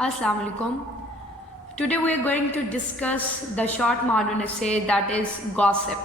Assalamu alaikum. Today we are going to discuss the short modern essay that is gossip.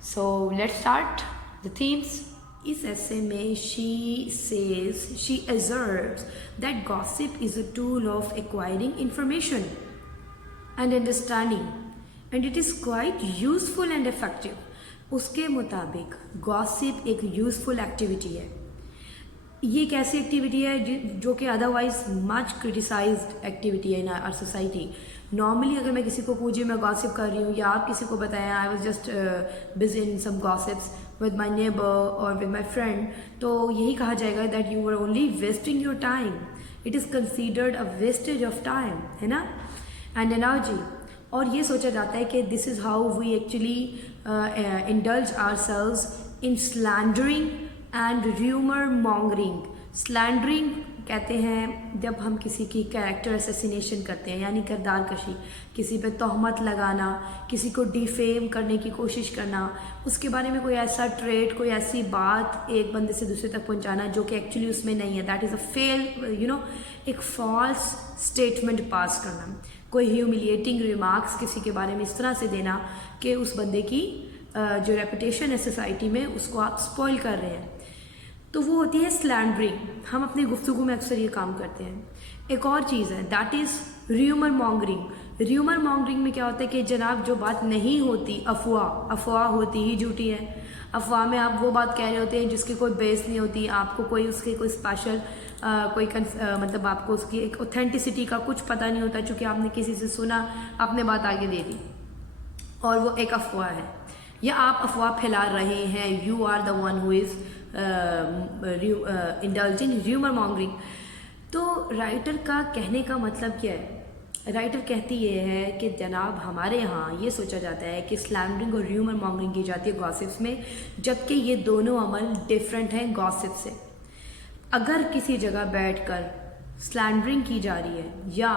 So let's start the themes. इस essay में she asserts that gossip is a tool of acquiring information and understanding and it is quite useful and effective. उसके मुताबिक gossip एक useful activity है. ये एक ऐसी activity है जो कि अदरवाइज मच क्रिटिसाइज्ड एक्टिविटी है इन आवर सोसाइटी. नॉर्मली अगर मैं किसी को पूछी मैं गॉसिप कर रही हूँ या आप किसी को बताएं I was just busy in some gossips with my neighbour और विद माय फ्रेंड, तो यही कहा जाएगा that you are only wasting your time. It is considered a wastage of time, है ना, एंड एनर्जी. और ये सोचा जाता है कि this is how we actually indulge ourselves in slandering and rumour mongering. Slandering कहते हैं जब हम किसी की कैरेक्टर असैसिनेशन करते हैं, यानी किरदार कशी, किसी पे तोहमत लगाना, किसी को डिफेम करने की कोशिश करना, उसके बारे में कोई ऐसा ट्रेट, कोई ऐसी बात एक बंदे से दूसरे तक पहुंचाना जो कि एक्चुअली उसमें नहीं है. दैट इज़ अ फेल एक फॉल्स स्टेटमेंट पास करना, कोई ह्यूमिलिएटिंग रिमार्क्स किसी के बारे में इस तरह से देना कि उस बंदे की जो रेपुटेशन है सोसाइटी में उसको आप स्पॉइल कर रहे हैं, तो वो होती है स्लैंडरिंग. हम अपनी गुफ्तगू में अक्सर ये काम करते हैं. एक और चीज़ है that is rumour mongering. Rumour mongering में क्या होता है कि जनाब जो बात नहीं होती, अफवाह होती ही झूठी है. अफवाह में आप वो बात कह रहे होते हैं जिसकी कोई बेस नहीं होती, आपको कोई उसके कोई स्पेशल मतलब आपको उसकी एक ऑथेंटिसिटी का कुछ पता नहीं होता, चूँकि आपने किसी से सुना, आपने बात आगे दे दी और वो एक अफवाह है, या आप अफवाह फैला रहे हैं. You are the one who is indulging rumour mongering. तो राइटर का कहने का मतलब क्या है? राइटर कहती ये है कि जनाब हमारे यहाँ ये सोचा जाता है कि स्लैंडरिंग और र्यूमर मॉन्गरिंग की जाती है गॉसिप्स में, जबकि ये दोनों अमल डिफरेंट हैं गॉसिप से. अगर किसी जगह बैठकर स्लैंडरिंग की जा रही है या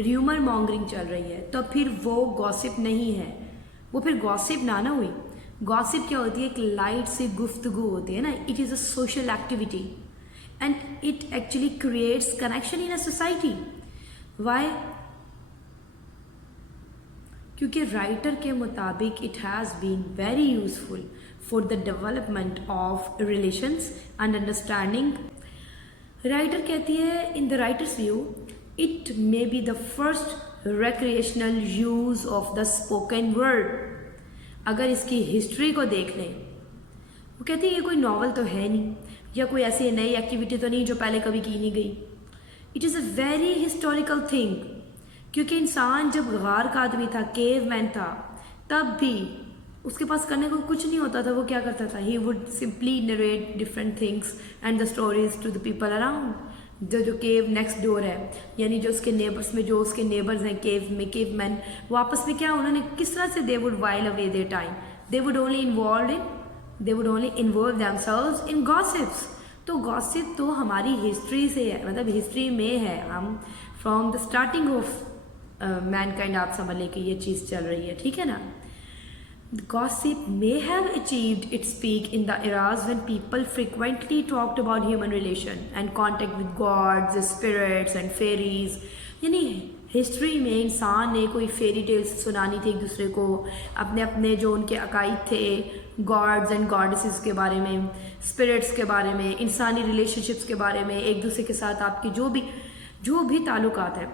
र्यूमर मॉन्गरिंग चल रही है तो फिर वो गॉसिप नहीं है, वो फिर गॉसिप ना हुई. गॉसिप क्या होती है? एक लाइट सी गुफ्तगू होती है ना. It is a social activity and it actually creates connection in a society. Why? क्योंकि राइटर के मुताबिक it has been very useful for the development of relations and understanding. Writer कहती है in the writer's view it may be the first recreational use of the spoken word. अगर इसकी history को देख लें, वो कहती है ये कोई नावल तो है नहीं या कोई ऐसी नई एक्टिविटी तो नहीं जो पहले कभी की नहीं गई. It is a very historical thing, क्योंकि इंसान जब गार का आदमी था, केव मैन था, तब भी उसके पास करने को कुछ नहीं होता था. वो क्या करता था? He would simply narrate different things and the stories to the people around. जो केव नेक्स्ट डोर है, यानी जो उसके नेबर्स में जो उसके नेबर्स हैं केव में, केव मैन, वो आपस में क्या उन्होंने किस तरह से they would while away their time. They would only involve themselves in gossips. तो गॉसिप तो हमारी हिस्ट्री से है, मतलब हिस्ट्री में है. हम from the starting of Mankind आप समझ लें कि ये चीज़ चल रही है, ठीक है ना. Gossip may have achieved its peak in the eras when people frequently talked about human relation and contact with gods, spirits and fairies. यानी हिस्ट्री में इंसान ने कोई फेरी टेल्स सुनानी थी एक दूसरे को, अपने अपने जो उनके अकाइद थे, गॉड्स एंड गॉडेसेस के बारे में, स्पिरिट्स के बारे में, इंसानी रिलेशनशिप्स के बारे में, एक दूसरे के साथ आपकी जो भी ताल्लुकात है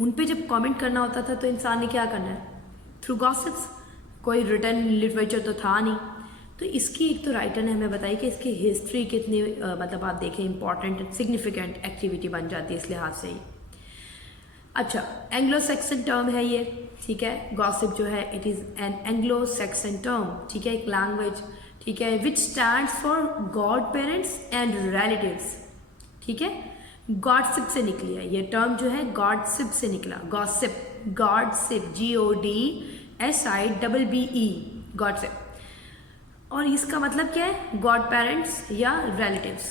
उन पे जब कमेंट करना होता था तो इंसान ने क्या करना है? Through gossips. कोई रिटर्न लिटरेचर तो था नहीं. तो इसकी एक तो राइटर ने हमें बताई कि इसकी हिस्ट्री कितनी मतलब आप देखें इंपॉर्टेंट सिग्निफिकेंट एक्टिविटी बन जाती है इस लिहाज से ही. अच्छा, एंग्लो सैक्सन टर्म है ये, ठीक है. गॉसिप जो है it is an Anglo Saxon term, ठीक है, एक लैंग्वेज, ठीक है, विच stands for God parents and relatives, ठीक है. गॉडसिप से निकली है ये टर्म, जो है गॉडसिप से निकला. Gossip, godsip, GODSIPPE, godsip. और इसका मतलब क्या है? गॉड पेरेंट्स या रिलेटिव्स.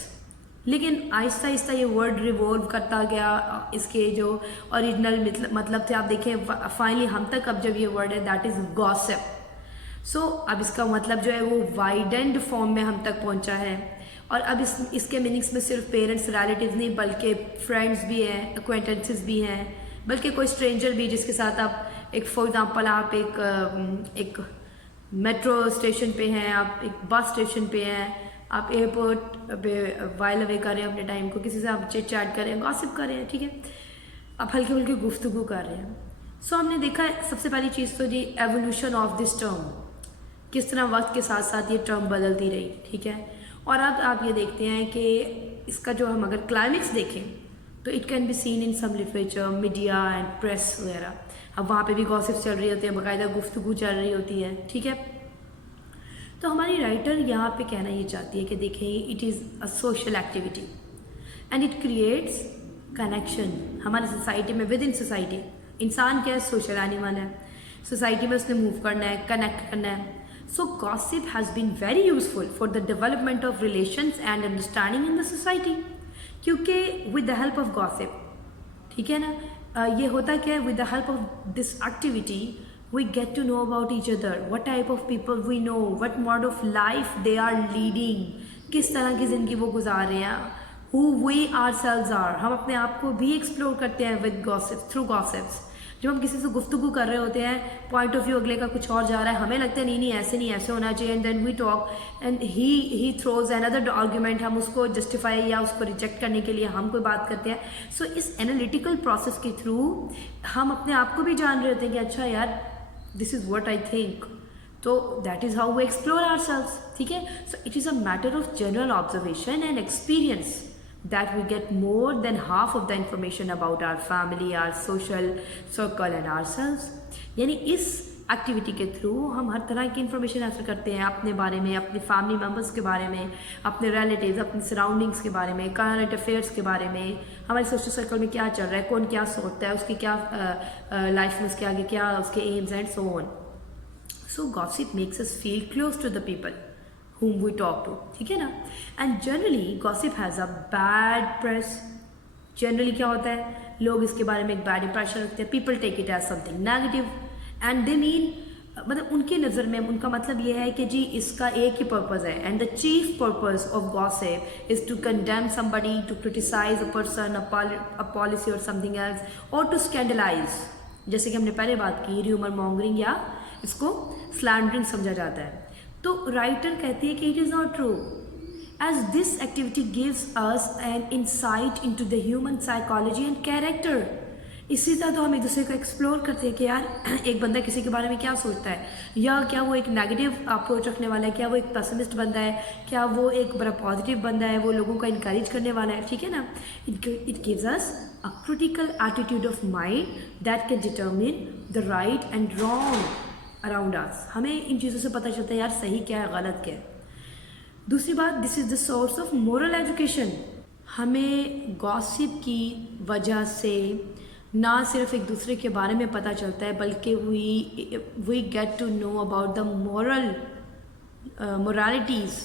लेकिन आहिस्ता आहिस्ता ये वर्ड रिवॉल्व करता गया. इसके जो ओरिजिनल मतलब थे आप देखें, फाइनली हम तक अब जब ये वर्ड है दैट इज़ गॉसिप. सो अब इसका मतलब जो है वो वाइडेंड फॉर्म में हम तक पहुंचा है और अब इसके मीनिंग्स में सिर्फ पेरेंट्स रिलेटिव्स नहीं बल्कि फ्रेंड्स भी हैं, एक्वेंटेंसेस भी हैं, बल्कि कोई स्ट्रेंजर भी जिसके साथ आप एक फॉर एग्जांपल आप एक मेट्रो स्टेशन पे हैं, आप एक बस स्टेशन पे हैं, आप एयरपोर्ट पे वाइल अवे कर रहे हैं अपने टाइम को, किसी से आप चिट चैट कर रहे हैं, गॉसिप कर रहे हैं, ठीक है, आप हल्की हल्की गुफ्तगू कर रहे हैं। सो हमने देखा है सबसे पहली चीज़ तो जी एवोल्यूशन ऑफ दिस टर्म, किस तरह वक्त के साथ साथ ये टर्म बदलती रही, ठीक है। और अब आप ये देखते हैं कि इसका जो हम अगर क्लाइमेक्स देखें तो it can be seen in some literature, media and press वगैरह। अब वहाँ पे भी गॉसिप्स चल रही होती है, बाकायदा गुफ्तगू चल रही होती है, ठीक है। तो हमारी राइटर यहाँ पे कहना ये चाहती है कि देखें it is a social activity and it creates connection. हमारी सोसाइटी में, विद इन सोसाइटी, इंसान क्या है, सोशल एनिमल है, सोसाइटी में उसने मूव करना है, कनेक्ट करना है। So gossip has been very useful for the development of relations and understanding in the society, क्योंकि with the help of gossip, ठीक है ना, ये होता क्या है, with the help of this activity we get to know about each other, what type of people we know, what mode of life they are leading, किस तरह की ज़िंदगी वो गुजार रहे हैं, who we ourselves are। हम अपने आप को भी एक्सप्लोर करते हैं विद गॉसिप, थ्रू गॉसिप्स। जब हम किसी से गुफ्तगू कर रहे होते हैं, पॉइंट ऑफ व्यू अगले का कुछ और जा रहा है, हमें लगता है नहीं ऐसे नहीं, ऐसे होना चाहिए, and then we talk and he throws another argument, हम उसको जस्टिफाई या उसको रिजेक्ट करने के लिए हम कोई बात करते हैं। सो इस एनालिटिकल प्रोसेस के थ्रू हम अपने आप को भी जान रहे होते हैं कि अच्छा यार this is what I think, तो that is how we explore ourselves, ठीक है। So it is a matter of general observation and experience that we get more than half of the information about our family, our social circle and ourselves। यानी इस activity के through हम हर तरह की information हासिल करते हैं अपने बारे में, अपने फैमिली मेम्बर्स के बारे में, अपने रिलेटिव्स, अपने सराउंडिंग्स के बारे में, करंट अफेयर्स के बारे में, हमारे सोशल सर्कल में क्या चल रहा है, कौन क्या सोचता है, उसकी क्या लाइफ में उसके आगे क्या उसके aims and so on. So gossip makes us feel close to the people whom we talk to, ठीक है ना। And generally gossip has a bad press. Generally क्या होता है, लोग इसके बारे में एक बैड इंप्रेशन रखते हैं, people take it as something negative and they mean, मतलब उनकी नज़र में उनका मतलब ये है कि जी इसका एक ही पर्पज़ है, and the chief purpose of gossip is to condemn somebody, to criticise a person, a policy और समथिंग एल्स, और टू स्कैंडलाइज, जैसे कि हमने पहले बात की, र्यूमर मॉन्गरिंग या इसको स्लैंडरिंग समझा जाता है। तो राइटर कहती है कि it is not true, as this activity gives us an insight into the human psychology and character. इसी तरह तो हम एक दूसरे को एक्सप्लोर करते हैं कि यार एक बंदा किसी के बारे में क्या सोचता है, या क्या वो एक नेगेटिव अप्रोच रखने वाला है, क्या वो एक पेसिमिस्ट बंदा है, क्या वो एक बड़ा पॉजिटिव बंदा है, वो लोगों को इनकरेज करने वाला है, ठीक है ना। It gives us a critical attitude of mind that can determine the right and wrong around us. हमें इन चीज़ों से पता चलता है यार सही क्या है, गलत क्या है। दूसरी बात, this is the source of moral education. हमें गॉसिप की वजह से ना सिर्फ एक दूसरे के बारे में पता चलता है, बल्कि we get to know about the moralities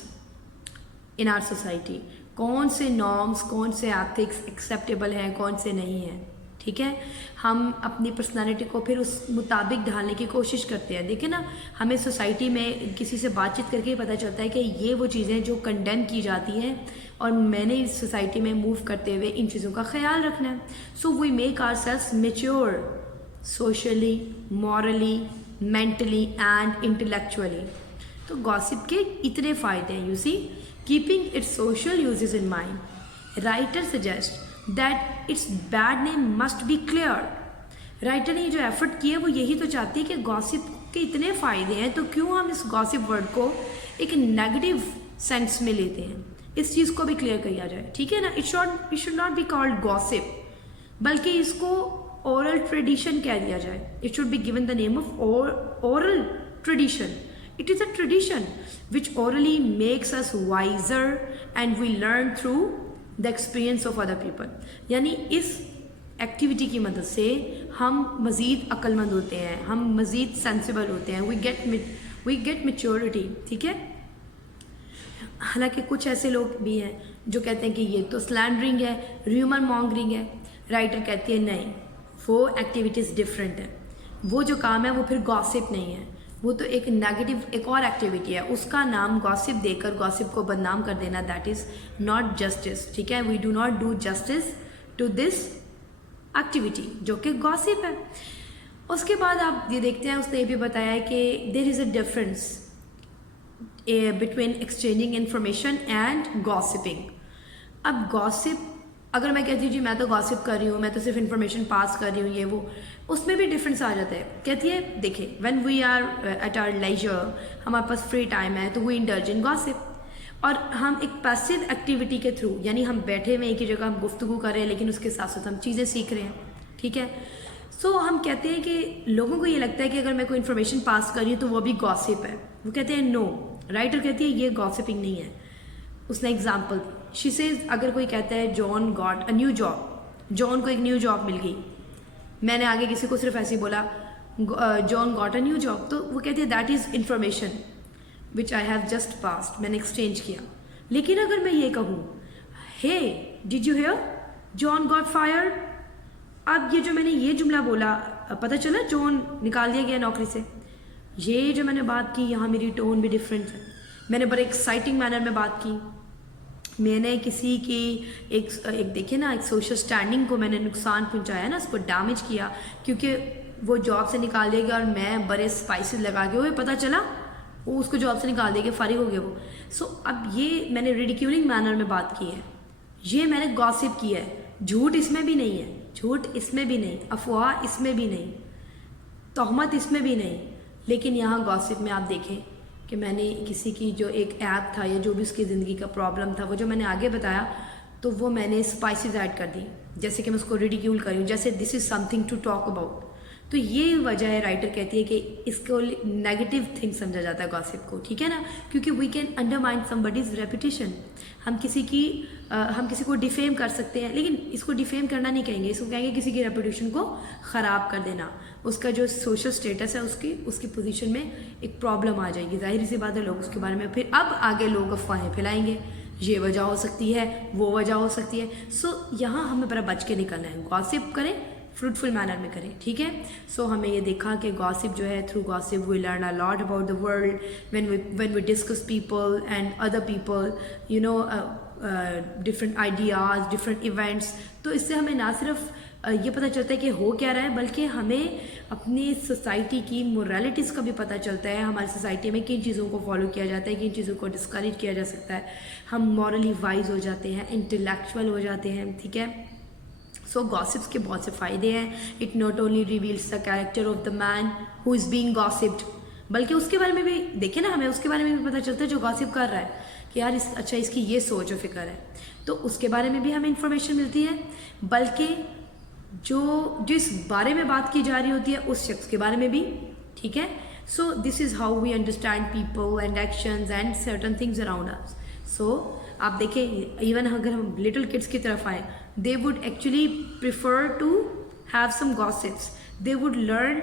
in our society. कौन से नॉर्म्स, कौन से एथिक्स एक्सेप्टेबल हैं, कौन से नहीं हैं, ठीक है। हम अपनी पर्सनालिटी को फिर उस मुताबिक ढालने की कोशिश करते हैं। देखिए ना, हमें सोसाइटी में किसी से बातचीत करके ही पता चलता है कि ये वो चीज़ें जो कंडेम की जाती हैं, और मैंने इस सोसाइटी में मूव करते हुए इन चीज़ों का ख्याल रखना है। So we make ourselves mature socially, morally, mentally and intellectually. तो गॉसिप के इतने फ़ायदे हैं। You see, keeping its social uses in mind, writer suggest that its bad name must be cleared। Writer ने जो एफर्ट किया वो यही तो चाहती है कि गॉसिप के इतने फ़ायदे हैं, तो क्यों हम इस गॉसिप वर्ड को एक नेगेटिव सेंस में लेते हैं। इस चीज़ को भी क्लियर किया जाए, ठीक है ना। It should not be called gossip, बल्कि इसको ओरल ट्रेडिशन कह दिया जाए। It should be given the name of oral tradition. It is a tradition which orally makes us wiser and we learn through the experience of other people. यानी इस activity की मदद से हम मज़ीद अक्लमंद होते हैं, हम मज़ीद सेंसिबल होते हैं, वी गेट मैच्योरिटी, ठीक है। हालांकि कुछ ऐसे लोग भी हैं जो कहते हैं कि ये तो स्लैंडरिंग है, र्यूमर मॉन्गरिंग है। राइटर कहती है नहीं, वो एक्टिविटीज़ डिफरेंट है, वो जो काम है वो फिर गॉसिप नहीं है, वो तो एक नेगेटिव एक और एक्टिविटी है, उसका नाम गॉसिप देकर गॉसिप को बदनाम कर देना, दैट इज़ नॉट जस्टिस, ठीक है। We do not do justice to this activity जो कि गॉसिप है। उसके बाद आप ये देखते हैं, उसने ये भी बताया है कि there is a difference between exchanging information and gossiping. अब गॉसिप, अगर मैं कहती हूँ जी मैं तो गॉसिप कर रही हूँ, मैं तो सिर्फ इन्फॉर्मेशन पास कर रही हूँ, ये वो, उसमें भी डिफरेंस आ जाता है। कहती है देखिए, when we are at our leisure, हमारे पास फ्री टाइम है, तो वी इंडल्ज इन गॉसिप, और हम एक पैसिव एक्टिविटी के थ्रू, यानी हम बैठे हुए एक ही जगह हम गुफ्तगू कर रहे हैं, लेकिन उसके साथ साथ हम चीज़ें सीख रहे हैं, ठीक है। सो हम कहते हैं कि लोगों को ये लगता है कि अगर मैं कोई इन्फॉर्मेशन पास कर रही हूँ तो वो भी गॉसिप है। वो कहते हैं नो, राइटर कहती है ये गॉसिपिंग नहीं है। उसने एग्जाम्पल, शी सेज, अगर कोई कहता है John got a new job, John को एक न्यू जॉब मिल गई, मैंने आगे किसी को सिर्फ ऐसे ही बोला John got a new job, तो वो कहते हैं that is information which I have just passed, मैंने एक्सचेंज किया। लेकिन अगर मैं ये कहूँ hey did you hear John got fired, अब ये जो मैंने ये जुमला बोला, पता चला जॉन निकाल दिया गया नौकरी से, ये जो मैंने बात की यहाँ मेरी टोन भी डिफरेंट है, मैंने बड़े एक्साइटिंग मैनर में बात की, मैंने किसी की एक देखिए ना, एक सोशल स्टैंडिंग को मैंने नुकसान पहुंचाया ना, उसको डैमेज किया, क्योंकि वो जॉब से निकाल देगा और मैं बड़े स्पाइसेस लगा के, वो पता चला वो उसको जॉब से निकाल देगा, फारिग हो गया वो। सो अब ये मैंने रिडिक्यूलिंग मैनर में बात की है, ये मैंने गॉसिप की है। झूठ इसमें भी नहीं है, झूठ इसमें भी नहीं, अफवाह इसमें भी नहीं, तोहमत इसमें भी नहीं, लेकिन यहाँ गॉसिप में आप देखें कि मैंने किसी की जो एक ऐप था या जो भी उसकी ज़िंदगी का प्रॉब्लम था, वो जो मैंने आगे बताया, तो वो मैंने स्पाइसेस ऐड कर दी, जैसे कि मैं उसको रिडिक्यूल करूँ, जैसे this is something to talk about. तो ये वजह है, राइटर कहती है कि इसको नेगेटिव थिंग समझा जाता है गॉसिप को, ठीक है ना, क्योंकि we can undermine somebody's reputation, हम किसी को डिफेम कर सकते हैं, लेकिन इसको डिफेम करना नहीं कहेंगे, इसको कहेंगे किसी की रेपुटेशन को ख़राब कर देना, उसका जो सोशल स्टेटस है उसकी पोजीशन में एक प्रॉब्लम आ जाएगी, जाहिर सी बात है लोग उसके बारे में फिर अब आगे लोग अफवाहें फैलाएंगे, ये वजह हो सकती है, वो वजह हो सकती है। सो यहाँ हमें बड़ा बच के निकलना है, गॉसिप करें फ्रूटफुल मैनर में करें, ठीक है। सो हमें ये देखा कि गॉसिप जो है, through gossip we learn a lot about the world, when we discuss people and other people, you know, different ideas, different events, तो इससे हमें ना सिर्फ ये पता चलता है कि हो क्या रहा है, बल्कि हमें अपनी सोसाइटी की मोरालिटीज़ का भी पता चलता है, हमारी सोसाइटी में किन चीज़ों को फॉलो किया जाता है, किन चीज़ों को डिस्करेज किया जा सकता है, हम मॉरली वाइज हो जाते हैं, इंटेलेक्चुअल हो जाते हैं, ठीक है। सो गॉसिप्स के बहुत से फ़ायदे हैं। It not only reveals the character of the man who is being gossiped, बल्कि उसके बारे में भी देखें ना, हमें उसके बारे में भी पता चलता है जो गॉसिप कर रहा है कि यार अच्छा इसकी ये सोच और फिक्र है, तो उसके बारे में भी हमें इंफॉर्मेशन मिलती है, बल्कि जो जिस बारे में बात की जा रही होती है उस शख्स के बारे में भी, ठीक है। So this is how we understand people and actions and certain things around us. सो आप देखें, इवन अगर हम लिटिल किड्स की तरफ आए, they would actually prefer to have some gossips, they would learn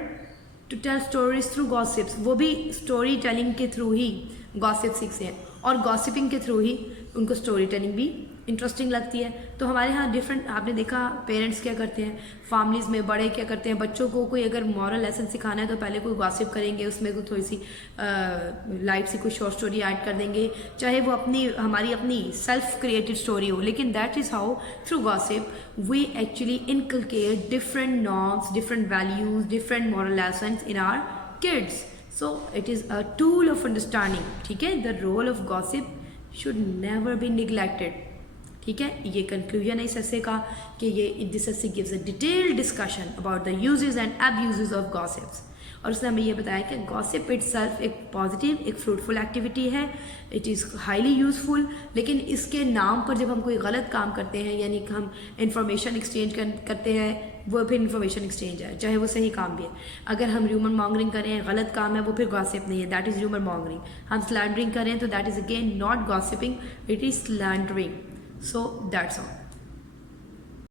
to tell stories through gossips, वो भी स्टोरी टेलिंग के थ्रू ही गॉसिप सीखते हैं, और गॉसिपिंग के थ्रू ही उनको स्टोरी टेलिंग भी इंटरेस्टिंग लगती है। तो हमारे यहाँ डिफरेंट, आपने देखा पेरेंट्स क्या करते हैं, फैमिलीज़ में बड़े क्या करते हैं, बच्चों को कोई अगर मॉरल लेसन सिखाना है तो पहले कोई गॉसिप करेंगे, उसमें कोई थोड़ी सी लाइट सी कोई शॉर्ट स्टोरी ऐड कर देंगे, चाहे वो हमारी अपनी सेल्फ क्रिएटेड स्टोरी हो, लेकिन that is how through gossip we actually inculcate different norms, different values, different moral lessons in our kids. So it is a tool of understanding, ठीक है। The role of gossip should never be neglected, ठीक है। ये conclusion है इस ऐसे का कि ये दिस ऐसे gives a detailed discussion about the uses and abuses of gossips, और उसने हमें ये बताया कि गॉसिप इटसेल्फ एक पॉजिटिव, एक फ्रूटफुल एक्टिविटी है, इट इज़ हाईली यूजफुल, लेकिन इसके नाम पर जब हम कोई गलत काम करते हैं, यानी कि हम इंफॉर्मेशन एक्सचेंज करते हैं, वो फिर इंफॉर्मेशन एक्सचेंज है, चाहे वो सही काम भी है। अगर हम र्यूमर मॉन्गरिंग करें, गलत काम है, वो फिर गॉसिप नहीं है, दैट इज़ र्यूमर मॉन्गरिंग। हम स्लैंडरिंग करें तो that is again not gossiping, it is slandering. So that's all.